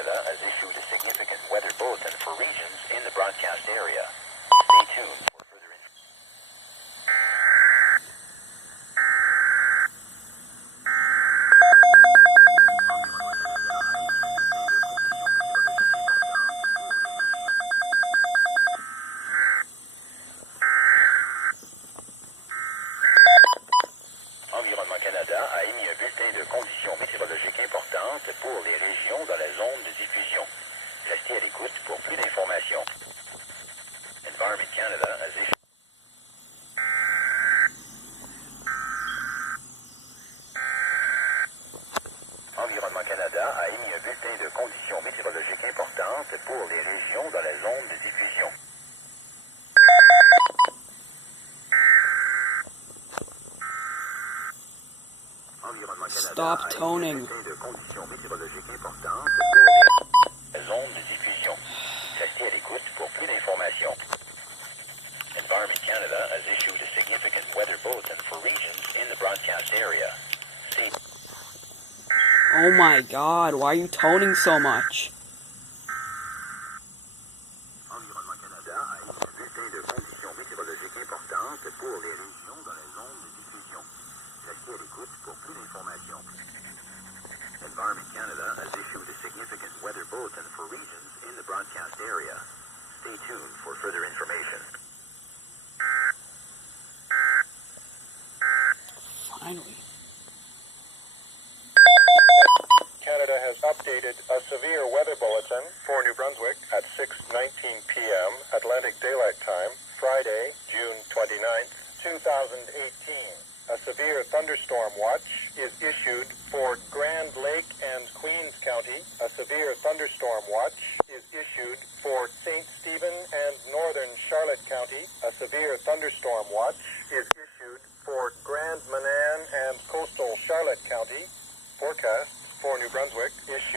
Canada has issued a significant weather bulletin for regions in the broadcast area. Stay tuned for further information. Enviroment Canada a émis un bulletin de conditions météorologiques importantes pour les régions dans la zone de diffusion. Restez à l'écoute pour plus d'informations. Enviroment Canada has issued Environnement Canada a émis un bulletin de conditions météorologiques importantes pour les régions dans la zone de diffusion. Stop toning. De conditions météorologiques importantes pour les zones de diffusion. Restez à l'écoute pour plus d'informations. Environment Canada has issued a significant weather bulletin for regions in the broadcast area. Stay Oh my god, why are you toning so much? Environnement Canada a émis un bulletin de conditions météorologiques importantes pour les régions dans la zone de diffusion. Restez à l'écoute pour plus d'informations. Environment Canada has issued a significant weather bulletin for regions in the broadcast area. Stay tuned for further information. Finally. Canada has updated a severe weather bulletin for New Brunswick at 6:19 p.m. Atlantic Daylight Time, Friday, June 29th, 2018. A severe thunderstorm watch is issued for Grand Lake and Queens County. A severe thunderstorm watch is issued for St. Stephen and Northern Charlotte County. A severe thunderstorm watch is issued for Grand Manan and Coastal Charlotte County. Forecast for New Brunswick issued